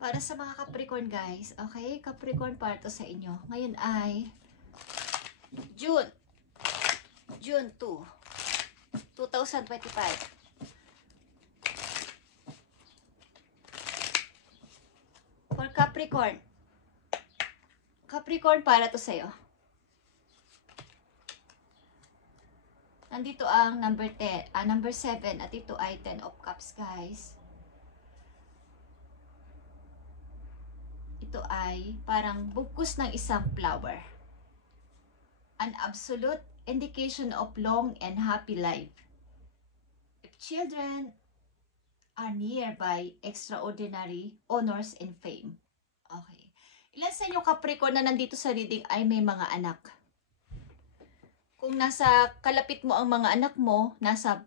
Para sa mga Capricorn guys, okay? Capricorn para to sa inyo. Ngayon ay June 2, 2025. For Capricorn. Capricorn para to sa'yo. Nandito ang number 7 at ito ay 10 of Cups guys. Ito ay parang bugkos ng isang flower. An absolute indication of long and happy life. If children are nearby, extraordinary honors and fame. Okay. Ilan sa inyo Capricorn na nandito sa reading ay may mga anak? Kung nasa kalapit mo ang mga anak mo, nasa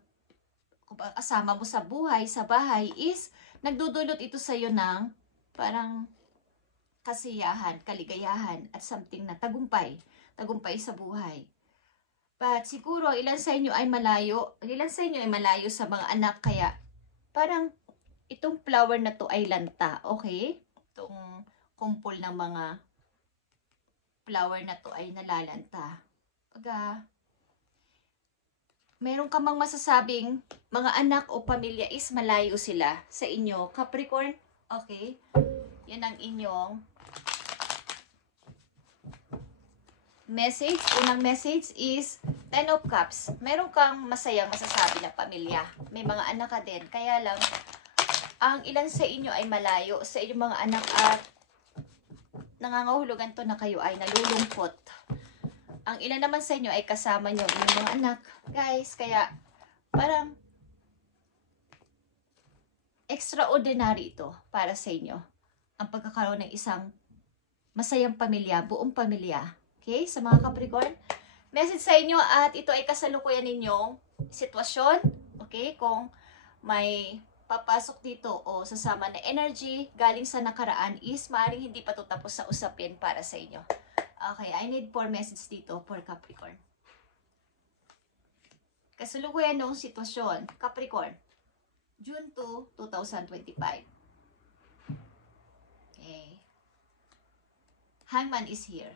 kasama mo sa buhay, sa bahay, is nagdudulot ito sa iyo ng parang kasiyahan, kaligayahan, at something na tagumpay sa buhay. But siguro ilan sa inyo ay malayo sa mga anak, kaya parang itong flower na to ay lanta, okay? Itong kumpol ng mga flower na to ay nalalanta. Pag meron ka mang masasabing mga anak o pamilya is malayo sila sa inyo, Capricorn, okay? Yan ang inyong message. Unang message is 10 of Cups. Meron kang masayang masasabi na pamilya. May mga anak ka din. Kaya lang, ang ilan sa inyo ay malayo sa inyong mga anak at nangangahulugan to na kayo ay nalulungkot. Ang ilan naman sa inyo ay kasama nyo yung mga anak. Guys, kaya parang extraordinary ito para sa inyo. Ang pagkakaroon ng isang masayang pamilya, buong pamilya. Okay, sa mga Capricorn, message sa inyo at ito ay kasalukuyan ninyong sitwasyon. Okay, kung may papasok dito o sasama na energy galing sa nakaraan is maaaring hindi pa ito tapos sa usapin para sa inyo. Okay, I need 4 messages dito for Capricorn. Kasalukuyan ng sitwasyon, Capricorn, June 2, 2025. Okay. Hangman is here.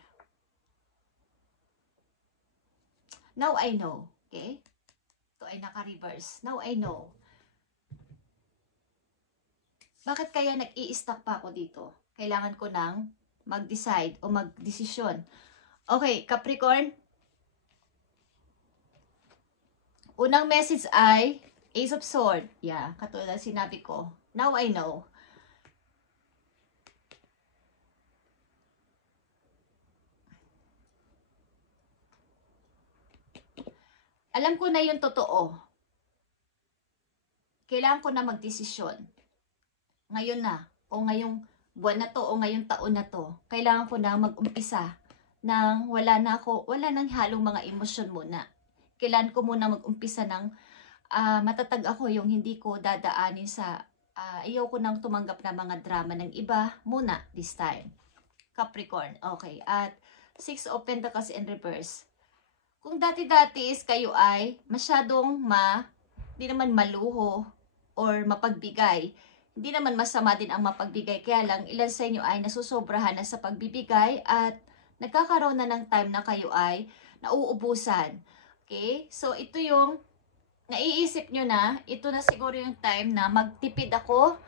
Now I know. Okay? Ito ay naka-reverse. Now I know. Bakit kaya nag-i-stuck pa ako dito? Kailangan ko nang mag-decide o mag-desisyon. Okay, Capricorn. Unang message ay Ace of Swords. Yeah, katulad sinabi ko. Now I know. Alam ko na yung totoo. Kailangan ko na magdesisyon. Ngayon na, o ngayong buwan na to, o ngayong taon na to. Kailangan ko na mag-umpisa nang wala nang halong mga emosyon muna. Kailangan ko muna mag-umpisa ng matatag ako, yung hindi ko dadaanin sa ayaw ko nang tumanggap na mga drama ng iba muna this time. Capricorn, okay. At 6 of Pentacles in reverse. Kung dati-dati is kayo ay masyadong hindi naman maluho or mapagbigay. Hindi naman masama din ang mapagbigay. Kaya lang ilan sa inyo ay nasusobrahan na sa pagbibigay at nagkakaroon na ng time na kayo ay nauubusan. Okay? So ito yung naiisip nyo na, ito na siguro yung time na magtipid ako,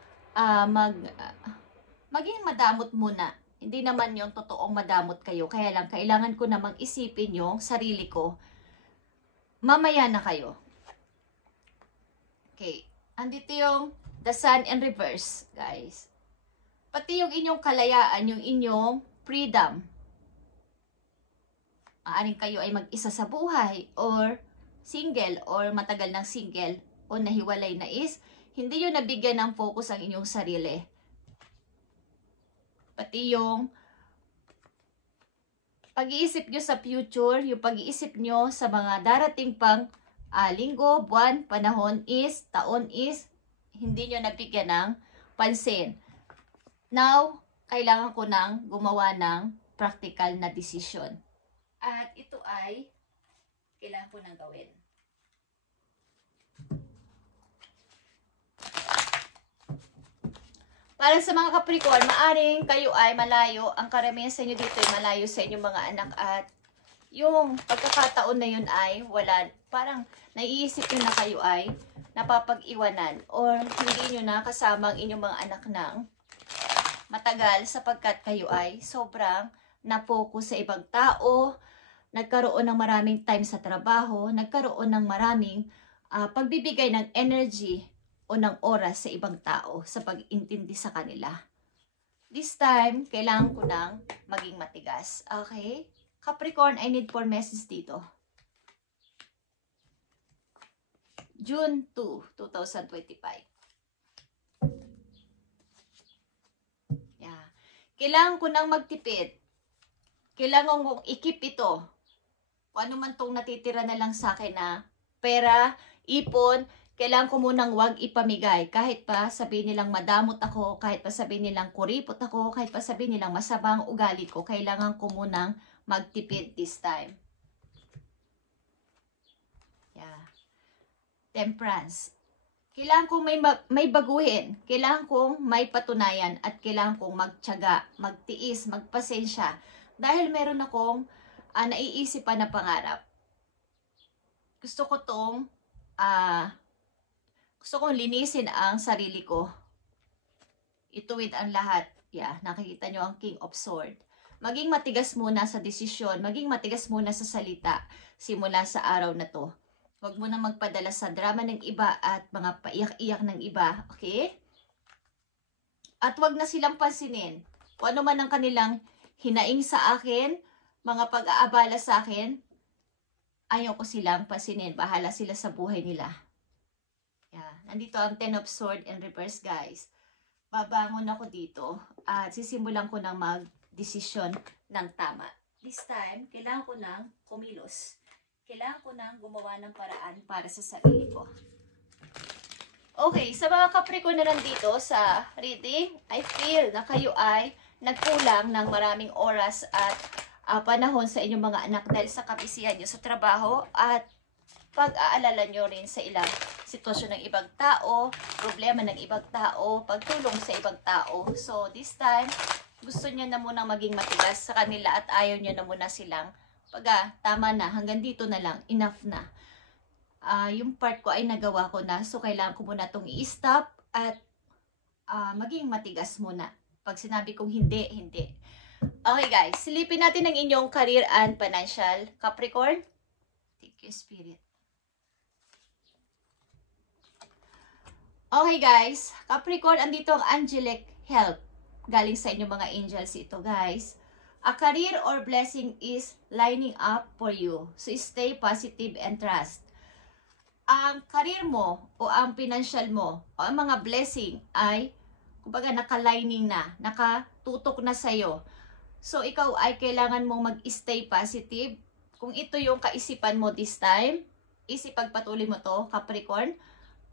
maging madamot muna. Hindi naman yung totoong madamot kayo. Kaya lang, kailangan ko namang isipin yung sarili ko. Mamaya na kayo. Okay. Andito yung the Sun in reverse, guys. Pati yung inyong kalayaan, yung inyong freedom. Maaring kayo ay mag-isa sa buhay, or single, or matagal ng single, o nahiwalay na is, hindi nyo nabigyan ng focus ang inyong sarili. Pati yung pag-iisip nyo sa future, yung pag-iisip nyo sa mga darating pang linggo, buwan, panahon is, taon is, hindi nyo nabigyan ng pansin. Now, kailangan ko nang gumawa ng practical na decision. At ito ay kailangan ko nang gawin. Para sa mga Capricorn, maaring kayo ay malayo. Ang karamihan sa inyo dito ay malayo sa inyong mga anak at yung pagkakataon na yun ay wala. Parang naiisip nyo na kayo ay napapag-iwanan or hindi nyo na kasama ang inyong mga anak ng matagal sapagkat kayo ay sobrang na-focus sa ibang tao, nagkaroon ng maraming time sa trabaho, nagkaroon ng maraming pagbibigay ng energy o ng oras sa ibang tao sa pag-intindi sa kanila. This time, kailangan ko nang maging matigas. Okay? Capricorn, I need 4 messages dito. June 2, 2025. Yeah. Kailangan ko nang magtipid. Kailangan kong ikip ito. Kung ano man tong natitira na lang sa akin na pera, ipon, kailangan ko munang wag ipamigay. Kahit pa sabihin nilang madamot ako, kahit pa sabihin nilang kuripot ako, kahit pa sabihin nilang masabang ugali ko, kailangan ko munang magtipid this time. Yeah. Temperance. Kailangan kong may baguhin. Kailangan kong may patunayan at kailangan kong magtiyaga, magtiis, magpasensya. Dahil meron akong naiisipan na pangarap. Gusto kong linisin ang sarili ko. Ituwid ang lahat. Yeah, nakikita nyo ang King of Swords. Maging matigas muna sa desisyon. Maging matigas muna sa salita. Simula sa araw na to. Huwag mo na magpadala sa drama ng iba at mga paiyak-iyak ng iba. Okay? At huwag na silang pansinin. Kung ano man ang kanilang hinaing sa akin, mga pag-aabala sa akin, ayaw ko silang pansinin. Bahala sila sa buhay nila. Yeah. Nandito ang 10 of Swords in reverse, guys. Babangon ako dito at sisimulan ko ng mag-desisyon ng tama. This time, kailangan ko nang kumilos. Kailangan ko nang gumawa ng paraan para sa sarili ko. Okay, sa mga Capricorn na nandito sa reading, I feel na kayo ay nagkulang ng maraming oras at panahon sa inyong mga anak dahil sa kabisihan nyo sa trabaho at pag-aalala nyo rin sa ilang sitwasyon ng ibang tao, problema ng ibang tao, pagtulong sa ibang tao. So, this time, gusto nyo na munang maging matigas sa kanila at ayaw nyo na muna silang tama na, hanggang dito na lang, enough na. Yung part ko ay nagawa ko na, so kailangan ko muna itong i-stop at maging matigas muna. Pag sinabi kong hindi, hindi. Okay guys, silipin natin ang inyong career and financial. Capricorn, thank you Spirit. Okay guys, Capricorn, andito ang angelic help. Galing sa inyong mga angels ito guys. A career or blessing is lining up for you. So stay positive and trust. Ang career mo o ang financial mo o ang mga blessing ay kumbaga naka-lining na, nakatutok na sa'yo. So, ikaw ay kailangan mong mag-stay positive. Kung ito yung kaisipan mo this time, isipagpatuloy mo to, Capricorn,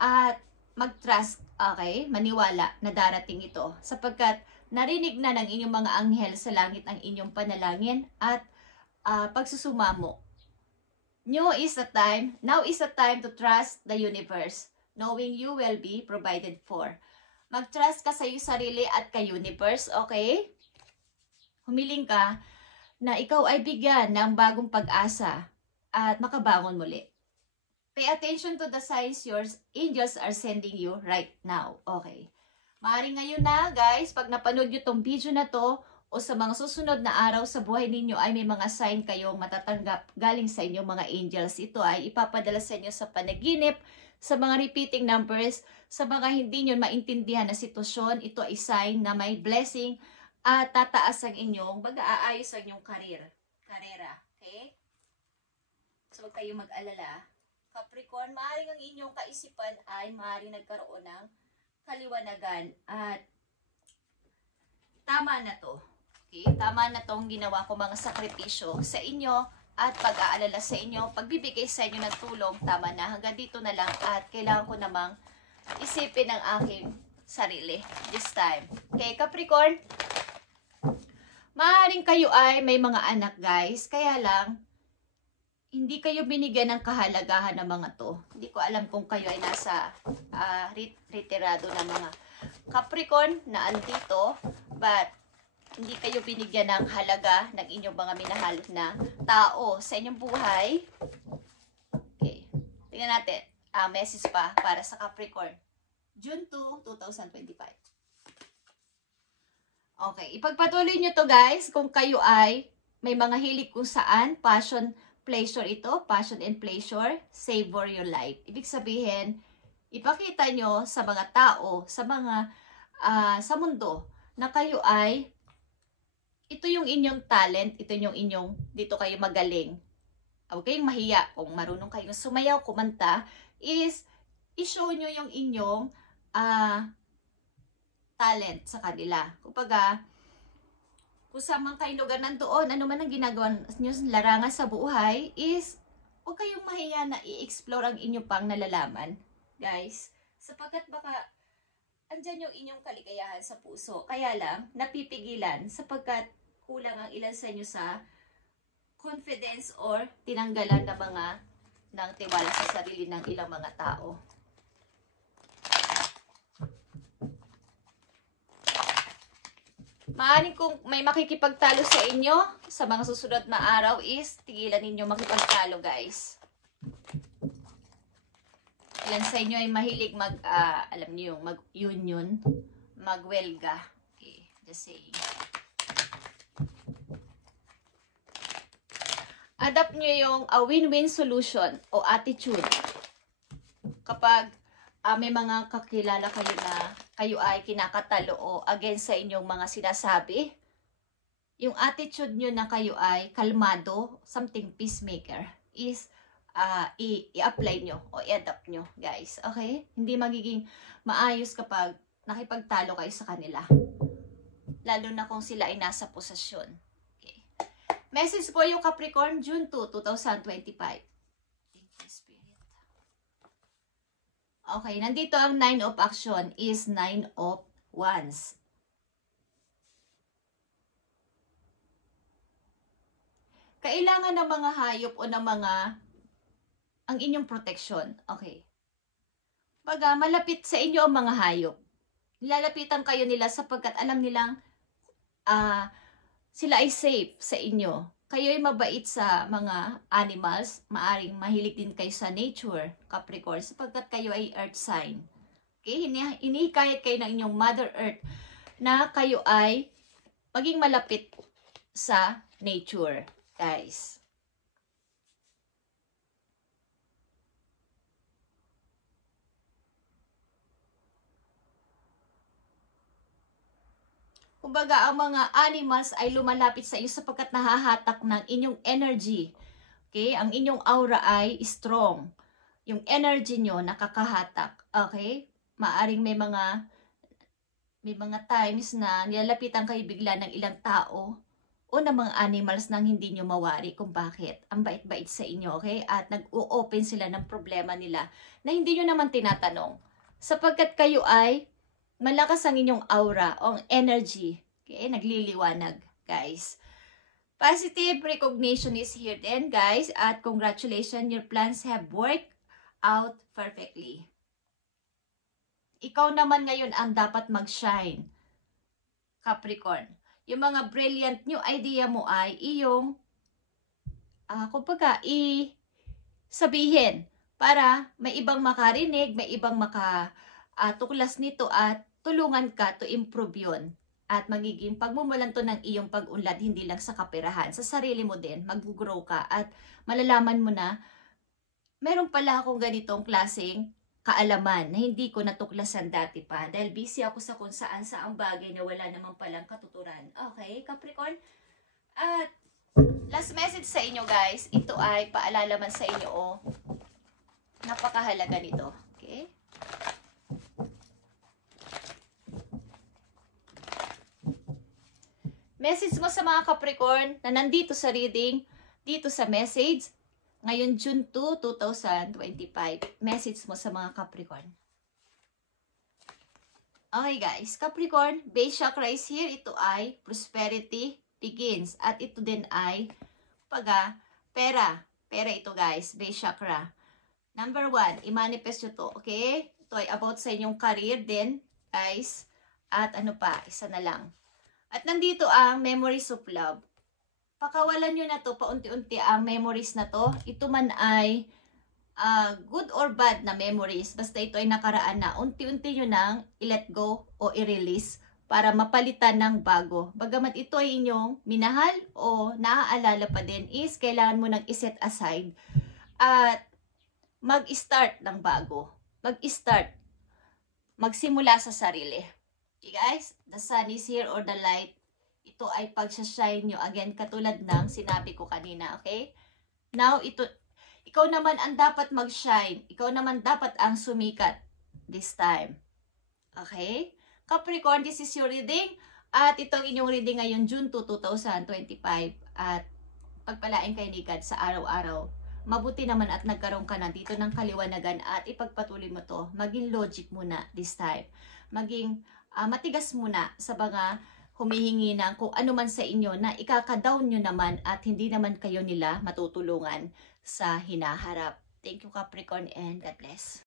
at mag-trust, okay, maniwala na darating ito. Sapagkat narinig na ng inyong mga anghel sa langit ang inyong panalangin at pagsusumamo. Now is the time to trust the universe, knowing you will be provided for. Mag-trust ka sa iyong sarili at kay universe, okay? Humiling ka na ikaw ay bigyan ng bagong pag-asa at makabangon muli. Pay attention to the signs your angels are sending you right now, okay? Maaaring ngayon na, guys, pag napanood nyo tong video na to o sa mga susunod na araw sa buhay ninyo ay may mga sign kayong matatanggap galing sa inyong mga angels. Ito ay ipapadala sa inyo sa panaginip, sa mga repeating numbers, sa mga hindi nyo maintindihan na sitwasyon. Ito ay sign na may blessing at tataas ang inyong, aayos ang inyong karera. Okay? So, huwag kayong mag-alala. Capricorn, maaaring ang inyong kaisipan ay maaaring nagkaroon ng kaliwanagan at tama na to. Okay? Tama na tong ginawa ko mga sakripisyo sa inyo at pag-aalala sa inyo, pagbibigay sa inyo ng tulong, tama na. Hanggang dito na lang at kailangan ko namang isipin ang aking sarili this time. Okay, Capricorn? Maaaring kayo ay may mga anak, guys. Kaya lang, hindi kayo binigyan ng kahalagahan ng mga to. Hindi ko alam kung kayo ay nasa retirado na mga Capricorn na andito, but hindi kayo binigyan ng halaga ng inyong mga minahal na tao sa inyong buhay. Okay. Tingnan natin. Message pa para sa Capricorn. June 2, 2025. Okay. Ipagpatuloy nyo to guys kung kayo ay may mga hilig kung saan. Passion, pleasure ito. Passion and pleasure. Savor your life. Ibig sabihin, ipakita nyo sa mga tao, sa mga sa mundo na kayo ay ito yung inyong talent, ito yung inyong, dito kayo magaling. Huwag kayong mahiya kung marunong kayong sumayaw, kumanta, is i-show nyo yung inyong talent sa kanila. Kumbaga, kung sa mga kayo lugar nandoon, ano man ang ginagawa nyo larangan sa buhay, is huwag kayong mahiya na i-explore ang inyong pang nalalaman, guys. Sapagkat baka andyan yung inyong kaligayahan sa puso. Kaya lang, napipigilan sapagkat kulang ang ilan sa inyo sa confidence or tinanggalan ng tiwala sa sarili ng ilang mga tao. Maaaring kung may makikipagtalo sa inyo sa mga susunod na araw is tigilan ninyo makipagtalo, guys. Ilan sa inyo ay mahilig alam niyo yung mag-union, mag-welga. Okay, just saying. Adapt nyo yung win-win solution o attitude. Kapag may mga kakilala kayo na kayo ay kinakatalo o against sa inyong mga sinasabi, yung attitude nyo na kayo ay kalmado, something peacemaker, is i-apply nyo o i-adapt nyo, guys. Okay? Hindi magiging maayos kapag nakipagtalo kayo sa kanila. Lalo na kung sila ay nasa posasyon. Okay. Message po yung Capricorn, June 2, 2025. Thank you, Spirit. Okay, nandito ang 9 of action is 9 of wands. Kailangan ng mga hayop o ng mga ang inyong protection. Okay. Baga, malapit sa inyo ang mga hayop. Nilalapitan kayo nila sapagkat alam nilang sila ay safe sa inyo. Kayo ay mabait sa mga animals. Maaring mahilig din kayo sa nature, Capricorn, sapagkat kayo ay earth sign. Okay? Inihikayat kayo ng inyong Mother Earth na kayo ay maging malapit sa nature, guys. Kumbaga, ang mga animals ay lumalapit sa iyo sapagkat nahahatak ng inyong energy. Okay? Ang inyong aura ay strong. Yung energy nyo nakakahatak. Okay? Maaring may mga times na nilalapitan kayo bigla ng ilang tao o ng mga animals nang hindi nyo mawari kung bakit. Ang bait-bait sa inyo, okay? At nag-o-open sila ng problema nila na hindi nyo naman tinatanong. Sapagkat kayo ay malakas ang inyong aura o energy. Okay? Nagliliwanag, guys. Positive recognition is here then, guys. At congratulations, your plans have worked out perfectly. Ikaw naman ngayon ang dapat mag-shine, Capricorn. Yung mga brilliant new idea mo ay iyong, kumbaga, sabihin para may ibang makarinig, may ibang tuklas nito at tulungan ka to improve yun. At magiging pagmumulan to ng iyong pag-unlad, hindi lang sa kaperahan. Sa sarili mo din, mag-grow ka at malalaman mo na meron pala akong ganitong klaseng kaalaman na hindi ko natuklasan dati pa. Dahil busy ako sa kung saan sa ang bagay na wala naman palang katuturan. Okay, Capricorn? At last message sa inyo, guys. Ito ay paalala man sa inyo napakahalaga nito. Okay? Message mo sa mga Capricorn na nandito sa reading, dito sa message, ngayon June 2, 2025. Message mo sa mga Capricorn. Okay guys, Capricorn, base chakra is here. Ito ay prosperity begins. At ito din ay pera. Pera ito guys, base chakra. Number 1, i-manifest nyo to. Okay? Ito ay about sa inyong career din, guys. At ano pa, isa na lang. At nandito ang memories of love. Pakawalan nyo na to, paunti-unti ang memories na to. Ito man ay good or bad na memories. Basta ito ay nakaraan na. Unti-unti nyo nang i-let go o i-release para mapalitan ng bago. Bagamat ito ay inyong minahal o naaalala pa din, is kailangan mo nang i-set aside at mag-start ng bago. Mag-start. Magsimula sa sarili. Okay guys, the sun is here or the light. Ito ay pagsashine nyo. Again, katulad ng sinabi ko kanina, okay? Now, ikaw naman ang dapat mag-shine. Ikaw naman dapat ang sumikat this time. Okay? Capricorn, this is your reading. At itong inyong reading ngayon, June 2, 2025. At pagpalain kay ni God sa araw-araw. Mabuti naman at nagkaroon ka na dito ng kaliwanagan at ipagpatuloy mo to. Maging logic muna this time. Maging matigas muna sa mga humihingi ng kung ano man sa inyo na ikaka-down nyo naman at hindi naman kayo nila matutulungan sa hinaharap. Thank you Capricorn and God bless.